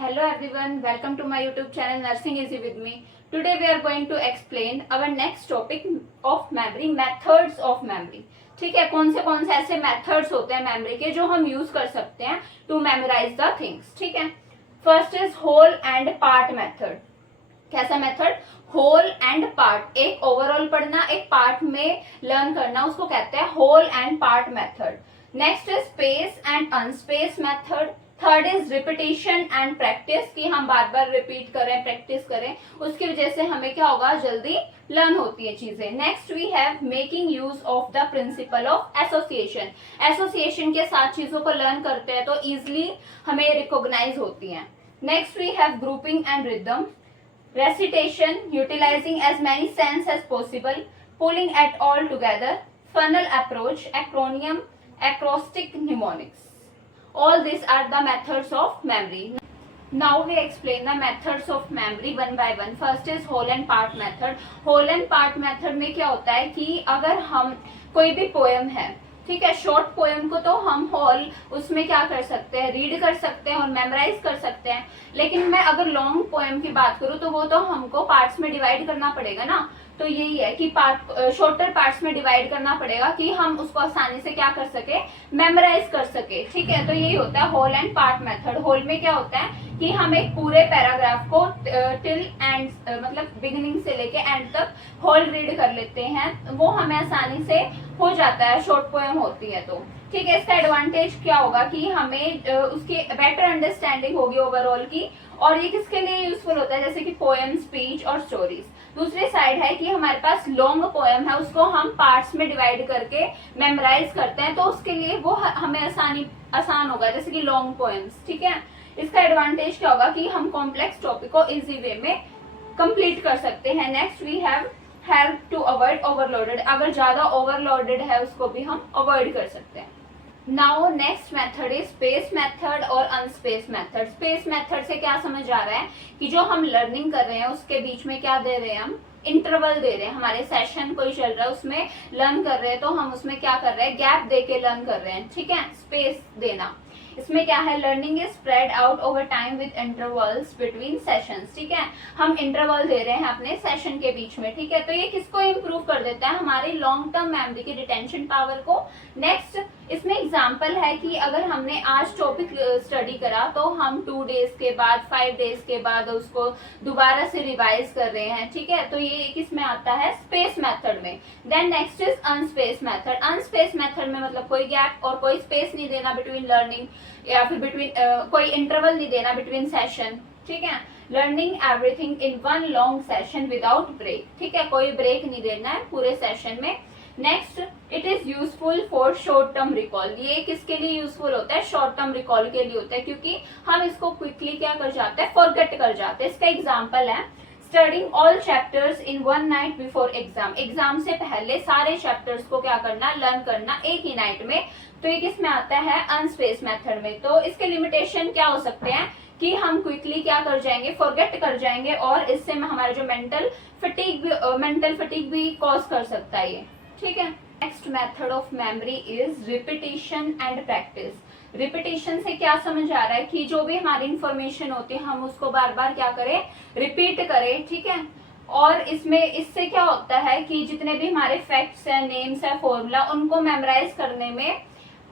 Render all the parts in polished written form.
Hello everyone, welcome to my YouTube channel Nursing Easy with me. Today we are going to explain our next topic of memory, methods of memory. ठीक है, कौन से ऐसे methods होते हैं memory के जो हम यूज कर सकते हैं टू मेमोराइज द थिंग्स. ठीक है, first is whole and part method. कैसा मेथड? Whole and part. एक ओवरऑल पढ़ना, एक पार्ट में लर्न करना, उसको कहते हैं whole and part method. Next is space and unspace method. Third is repetition and practice, कि हम बार बार रिपीट करें, प्रैक्टिस करें, उसकी वजह से हमें क्या होगा, जल्दी लर्न होती है चीजें. Next we have making use of the principle of association. Association के साथ चीजों को लर्न करते हैं तो इजिली हमें रिकॉग्नाइज होती हैं. Next we have grouping and rhythm. Recitation, utilizing as many sense as possible, pulling at all together, funnel approach, acronym, acrostic, mnemonics. All these are the methods of memory. Now we explain the methods of memory one by one. First is whole and part method. Whole and part method में क्या होता है कि अगर हम कोई भी poem है, ठीक है, शॉर्ट पोएम को तो हम होल उसमें क्या कर सकते हैं, रीड कर सकते हैं और मेमोराइज कर सकते हैं. लेकिन मैं अगर लॉन्ग पोएम की बात करूँ तो वो तो हमको पार्ट्स में डिवाइड करना पड़ेगा ना. तो यही है कि शॉर्टर पार्ट्स में डिवाइड करना पड़ेगा कि हम उसको आसानी से क्या कर सके, मेमोराइज कर सके. ठीक है, तो यही होता है whole and part method. Whole में क्या होता है कि हम एक पूरे पैराग्राफ को टिल एंड मतलब बिगिनिंग से लेके एंड तक होल रीड कर लेते हैं, वो हमें आसानी से हो जाता है, शॉर्ट पोएम होती है तो. ठीक है, इसका एडवांटेज क्या होगा कि हमें उसकी बेटर अंडरस्टैंडिंग होगी ओवरऑल की. और ये किसके लिए यूजफुल होता है, जैसे कि पोएम, स्पीच और स्टोरीज. दूसरी साइड है कि हमारे पास लॉन्ग पोएम है, उसको हम पार्ट्स में डिवाइड करके मेमोराइज करते हैं, तो उसके लिए वो हमें आसान होगा, जैसे कि लॉन्ग पोएम्स. ठीक है, इसका एडवांटेज क्या होगा कि हम कॉम्प्लेक्स टॉपिक को इजी वे में कंप्लीट कर सकते हैं. Next we have help to avoid overloaded. अगर ज्यादा ओवरलोडेड है उसको भी हम अवॉइड कर सकते हैं. Now next method is space method और अनस्पेस मेथड. स्पेस मेथड से क्या समझ आ रहा है कि जो हम लर्निंग कर रहे हैं उसके बीच में क्या दे रहे हैं, हम इंटरवल दे रहे हैं. हमारे सेशन कोई चल रहा है उसमें लर्न कर रहे हैं तो हम उसमें क्या कर रहे हैं, गैप दे के लर्न कर रहे हैं. ठीक है, स्पेस देना. इसमें क्या है, learning is spread out over time with intervals between sessions. ठीक है, हम इंटरवल दे रहे हैं अपने सेशन के बीच में. ठीक है, तो ये किसको इंप्रूव कर देता है, हमारी लॉन्ग टर्म मेमोरी की रिटेंशन पावर को. नेक्स्ट इसमें एग्जांपल है कि अगर हमने आज टॉपिक स्टडी करा तो हम 2 डेज के बाद, 5 डेज के बाद उसको दोबारा से रिवाइज कर रहे हैं. ठीक है, तो ये किसमें आता है, स्पेस मेथड में. Then next is unspace method. Unspace method में मतलब कोई गैप और कोई स्पेस नहीं देना बिटवीन लर्निंग, या फिर बिटवीन कोई इंटरवल नहीं देना बिटवीन सेशन. ठीक है, learning everything in one long session without break. ठीक है, कोई ब्रेक नहीं देना है पूरे सेशन में. Next, it is useful for short term recall. ये किसके लिए यूजफुल होता है, शॉर्ट टर्म रिकॉल के लिए होता है, क्योंकि हम इसको क्विकली क्या कर जाते हैं, फॉरगेट कर जाते हैं. इसका एग्जाम्पल है studying all chapters in one night before exam. Exam से पहले सारे चैप्टर्स को क्या करना, लर्न करना एक ही नाइट में. तो ये किस में आता है, अनस्पेस मेथड में. तो इसके लिमिटेशन क्या हो सकते हैं कि हम क्विकली क्या कर जाएंगे, फॉरगेट कर जाएंगे, और इससे हमारा जो मेंटल फटीग भी कॉज कर सकता है ये. ठीक है, next method of memory is repetition and practice. Repetition से क्या समझ आ रहा है कि जो भी हमारी इंफॉर्मेशन होती है हम उसको बार बार क्या करें, रिपीट करें. ठीक है, और इससे क्या होता है कि जितने भी हमारे फैक्ट्स हैं, नेम्स है, फॉर्मूला, उनको मेमोराइज करने में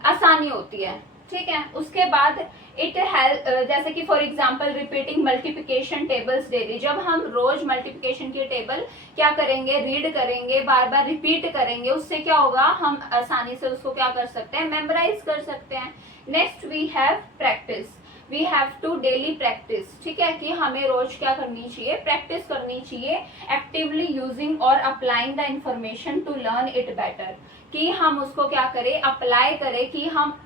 आसानी होती है. ठीक है, उसके बाद इट हेल्प, जैसे कि for example repeating multiplication tables daily. जब हम रोज मल्टीप्लिकेशन की टेबल क्या करेंगे, रीड करेंगे, बार बार रिपीट करेंगे, उससे क्या होगा, हम आसानी से उसको क्या कर सकते हैं, मेमोराइज कर सकते हैं. Next we have practice. We have to daily practice. ठीक है, कि हमें रोज क्या करनी चाहिए, प्रैक्टिस करनी चाहिए, एक्टिवली यूजिंग और applying the information to learn it better. कि हम उसको क्या करें, अप्लाई करें, कि हम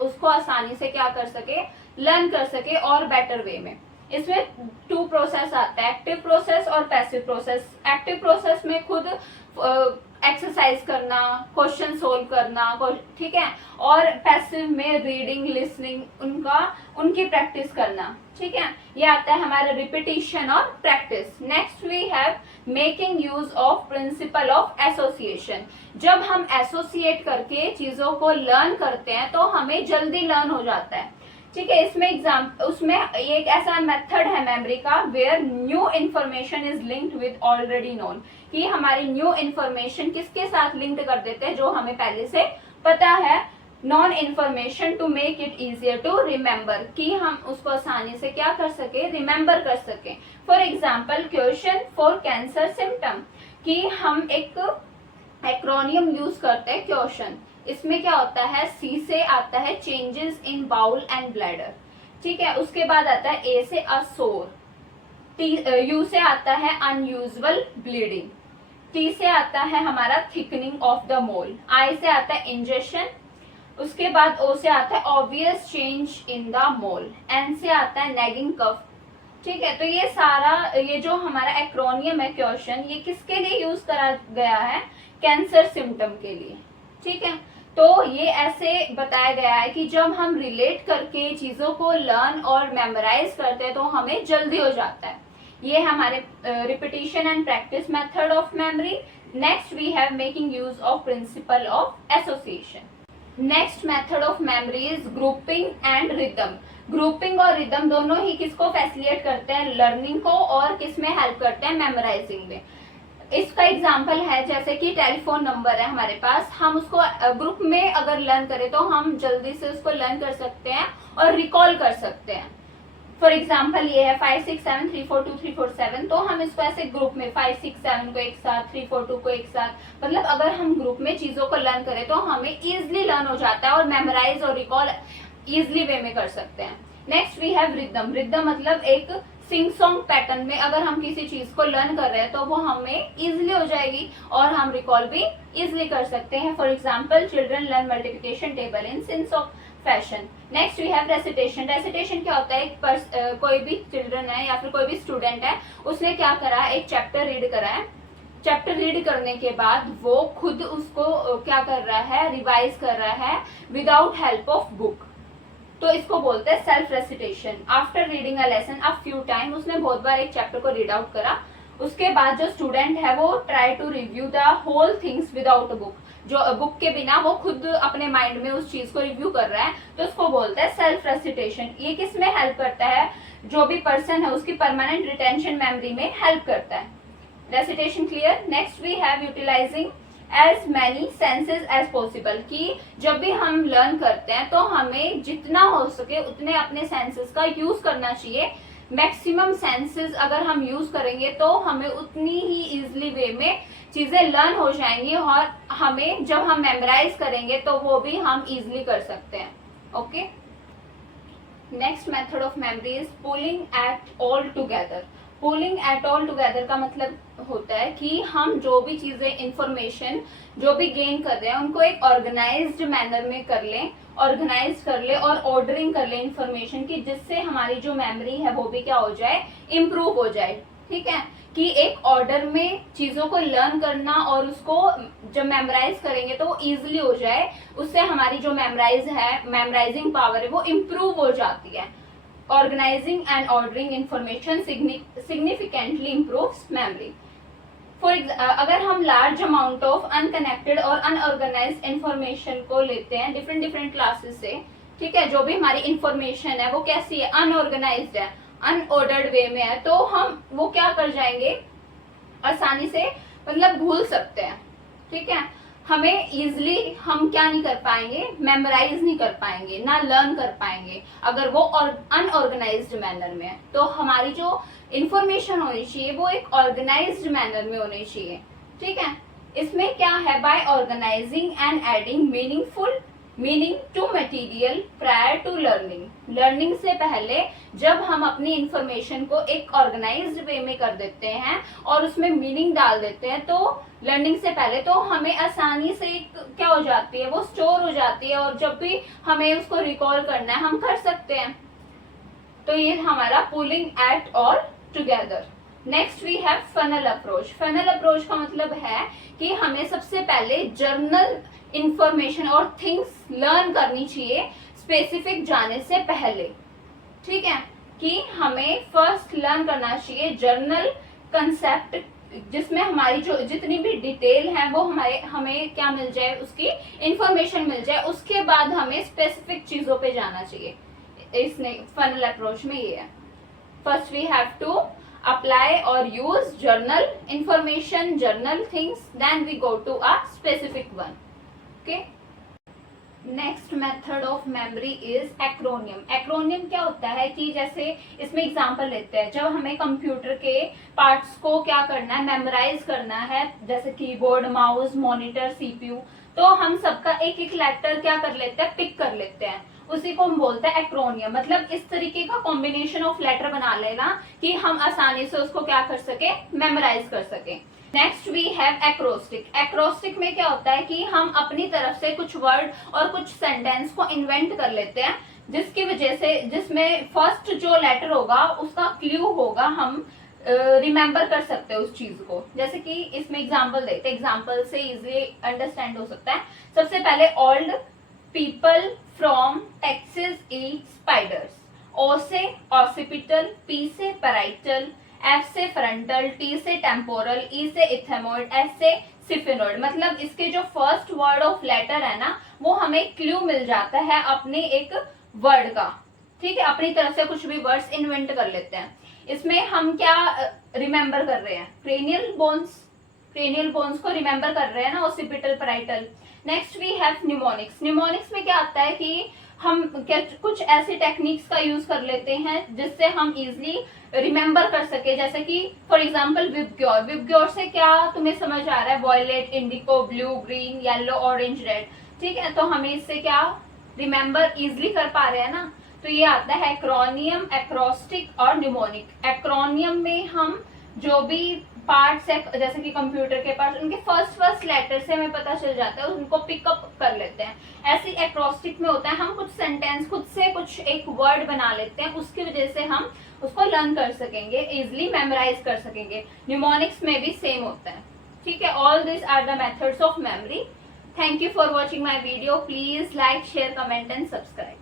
उसको आसानी से क्या कर सके, लर्न कर सके और बेटर वे में. इसमें 2 प्रोसेस आता है, एक्टिव प्रोसेस और पैसिव प्रोसेस. एक्टिव प्रोसेस में खुद एक्सरसाइज करना, क्वेश्चन सोल्व करना. ठीक है, और पैसिव में रीडिंग, लिसनिंग, उनकी प्रैक्टिस करना. ठीक है, ये आता है हमारा रिपीटिशन और practice. Next we have making use of principle of association. जब हम एसोसिएट करके चीजों को लर्न करते हैं तो हमें जल्दी लर्न हो जाता है. ठीक है। उसमें एक ऐसा मेथड है मेमोरी का where new information is linked with already known, कि हमारी न्यू इन्फॉर्मेशन किसके साथ लिंक्ड कर देते हैं, जो हमें पहले से पता है, known information to make it easier to remember, कि हम उसको आसानी से क्या कर सके, रिमेम्बर कर सके। For example question for cancer symptom, कि हम एक एक्रोनियम यूज करते हैं क्वेश्चन। इसमें क्या होता है, सी से आता है changes in bowel and bladder, ठीक है। उसके बाद आता है ए से असोर, यू से आता है अनयूजुअल ब्लीडिंग, टी से आता है हमारा थिकनिंग ऑफ द मोल, आई से आता है इंजेक्शन, उसके बाद ओ से आता है obvious change in the mole, N से आता है नैगिंग कफ, ठीक है। तो ये सारा, ये जो हमारा एक्रोनियम है क्वेश्चन, ये किसके लिए यूज करा गया है, कैंसर सिम्टम के लिए, ठीक है। तो ये ऐसे बताया गया है कि जब हम रिलेट करके चीजों को लर्न और मेमोराइज करते हैं तो हमें जल्दी हो जाता है। ये हमारे repetition and practice method of memory. Next we have making use of principle of association. Next method of memory is grouping and rhythm. Grouping और रिदम दोनों ही किसको फैसिलिटेट करते हैं, लर्निंग को, और किस में हेल्प करते हैं, मेमोराइजिंग में। इसका एग्जाम्पल है जैसे कि टेलीफोन नंबर है हमारे पास, हम उसको ग्रुप में अगर लर्न करें तो हम जल्दी से उसको लर्न कर सकते हैं और रिकॉल कर सकते हैं। फॉर एग्जाम्पल ये है 5673423347, तो हम इसको ऐसे ग्रुप में 567 को एक साथ, 342 को एक साथ, मतलब अगर हम ग्रुप में चीजों को लर्न करें तो हमें इजिली लर्न हो जाता है और मेमोराइज और रिकॉल इजिली वे में कर सकते हैं। Next we have rhythm. Rhythm मतलब एक सिंग सॉन्ग पैटर्न में अगर हम किसी चीज को लर्न कर रहे हैं तो वो हमें इजिली हो जाएगी और हम रिकॉल भी इजिली कर सकते हैं। For example children learn multiplication table in sense of fashion. Next we have recitation. Recitation क्या होता है, कोई भी चिल्ड्रन है या फिर कोई भी स्टूडेंट है, उसने क्या करा है, एक चैप्टर रीड करा है, चैप्टर रीड करने के बाद वो खुद उसको क्या कर रहा है, रिवाइज कर रहा है विदाउट हेल्प ऑफ बुक, तो इसको बोलते हैं self recitation. After reading a lesson a few time, उसने बहुत बार एक चैप्टर को रीड आउट करा, उसके बाद जो स्टूडेंट है वो try to review the whole things without book, जो बुक के बिना वो खुद अपने माइंड में उस चीज को रिव्यू कर रहा है, तो उसको बोलते हैं सेल्फ रेसिटेशन। ये किस में हेल्प करता है, जो भी पर्सन है उसकी परमानेंट रिटेंशन मेमोरी में हेल्प करता है। Recitation clear. Next we have utilising as many senses as possible, कि जब भी हम लर्न करते हैं तो हमें जितना हो सके उतने अपने सेंसेस का यूज करना चाहिए। मैक्सिमम सेंसेस अगर हम यूज करेंगे तो हमें उतनी ही इजिली वे में चीजें लर्न हो जाएंगी और हमें जब हम मेमोराइज करेंगे तो वो भी हम इजिली कर सकते हैं। Okay. Next method of memory is pulling at all together. Pulling at all together का मतलब होता है कि हम जो भी चीजें, इंफॉर्मेशन जो भी गेन कर रहे हैं उनको एक ऑर्गेनाइज्ड मैनर में कर लें, ऑर्गेनाइज कर ले और ऑर्डरिंग कर ले इंफॉर्मेशन की, जिससे हमारी जो मेमोरी है वो भी क्या हो जाए, इम्प्रूव हो जाए। ठीक है, कि एक ऑर्डर में चीजों को लर्न करना और उसको जब मेमोराइज करेंगे तो वो इजिली हो जाए, उससे हमारी जो मेमोराइजिंग पावर है वो इम्प्रूव हो जाती है। Organizing and ordering information significantly improves memory. अगर हम लार्ज अमाउंट ऑफ अनकनेक्टेड और अनऑर्गेनाइज्ड इंफॉर्मेशन को लेते हैं डिफरेंट क्लासेस से, ठीक है, जो भी हमारी इंफॉर्मेशन है वो कैसी है, अनऑर्गेनाइज्ड है, अनऑर्डर्ड वे में है, तो हम वो क्या कर जाएंगे, आसानी से मतलब भूल सकते हैं। ठीक है, हमें इजिली हम क्या नहीं कर पाएंगे, मेमोराइज नहीं कर पाएंगे, ना लर्न कर पाएंगे अगर वो अनऑर्गेनाइज्ड मैनर में है। तो हमारी जो इंफॉर्मेशन होनी चाहिए वो एक ऑर्गेनाइज्ड मैनर में होनी चाहिए। ठीक है, इसमें क्या है, by organising and adding meaning to material prior to learning. Learning से पहले जब हम अपनी इंफॉर्मेशन को एक ऑर्गेनाइज्ड वे में कर देते हैं और उसमें मीनिंग डाल देते हैं, तो लर्निंग से पहले तो हमें आसानी से क्या हो जाती है, वो स्टोर हो जाती है और जब भी हमें उसको रिकॉल करना है हम कर सकते हैं। तो ये हमारा pulling at all together. Next we have funnel approach. Funnel approach का मतलब है कि हमें सबसे पहले जर्नल इंफॉर्मेशन और थिंग्स लर्न करनी चाहिए स्पेसिफिक जाने से पहले। ठीक है, कि हमें फर्स्ट लर्न करना चाहिए जर्नल कंसेप्ट, जिसमें हमारी जो जितनी भी डिटेल है वो हमें क्या मिल जाए, उसकी इंफॉर्मेशन मिल जाए, उसके बाद हमें स्पेसिफिक चीजों पे जाना चाहिए। इसने फनल अप्रोच में ये है। First we have to apply और use general information, general things, then we go to a specific one. Okay, next method of memory is acronym. Acronym क्या होता है कि जैसे इसमें एग्जांपल लेते हैं, जब हमें कंप्यूटर के पार्ट्स को क्या करना है, मेमोराइज करना है, जैसे कीबोर्ड, माउस, मॉनिटर, सीपीयू, तो हम सबका एक एक लेटर क्या कर लेते हैं, पिक कर लेते हैं, उसी को हम बोलते हैं एक्रोनियम। मतलब इस तरीके का कॉम्बिनेशन ऑफ लेटर बना लेना कि हम आसानी से उसको क्या कर सके, मेमोराइज कर सके। Next we have acrostic. Acrostic में क्या होता है कि हम अपनी तरफ से कुछ वर्ड और कुछ सेंटेंस को इन्वेंट कर लेते हैं, जिसकी वजह से जिसमें फर्स्ट जो लेटर होगा उसका क्लू होगा, हम रिमेम्बर कर सकते हैं उस चीज को। जैसे कि इसमें एग्जांपल देते हैं, एग्जांपल से इजीली अंडरस्टैंड हो सकता है। सबसे पहले old people from Texas eat spiders. O से ऑसिपिटल, पी से पैराइटल, एफ से फ्रंटल, टी से टेम्पोरल, ई से इथेमोइड, एस से सिफिनोइड। मतलब इसके जो फर्स्ट वर्ड ऑफ लेटर है ना, वो हमें क्लू मिल जाता है अपने एक वर्ड का। ठीक है, अपनी तरफ से कुछ भी वर्ड्स इन्वेंट कर लेते हैं। इसमें हम क्या रिमेम्बर कर रहे हैं, क्रेनियल बोन्स, क्रेनियल बोन्स को रिमेम्बर कर रहे हैं ना, occipital, parietal. Next we have mnemonics. Mnemonics में क्या आता है कि हम क्या कुछ ऐसी टेक्निक्स का यूज कर लेते हैं जिससे हम इजिली रिमेम्बर कर सके। जैसे कि फॉर एग्जांपल विबग्योर। विबग्योर से क्या तुम्हें समझ आ रहा है, violet, indigo, blue, green, yellow, orange, red. ठीक है, तो हमें इससे क्या रिमेम्बर इजिली कर पा रहे हैं ना। तो ये आता है एक्रोनियम, एक्रोस्टिक और निमोनिक। एक्रोनियम में हम जो भी पार्ट्स है, जैसे कि कंप्यूटर के पार्ट्स, उनके फर्स्ट लेटर से हमें पता चल जाता है, उनको पिकअप कर लेते हैं। ऐसी एक्रोस्टिक में होता है हम कुछ सेंटेंस खुद से कुछ एक वर्ड बना लेते हैं, उसकी वजह से हम उसको लर्न कर सकेंगे, इजिली मेमोराइज कर सकेंगे। न्यूमोनिक्स में भी सेम होता है। ठीक है, all this are the methods of memory. Thank you for watching my video. Please like, share, comment and subscribe.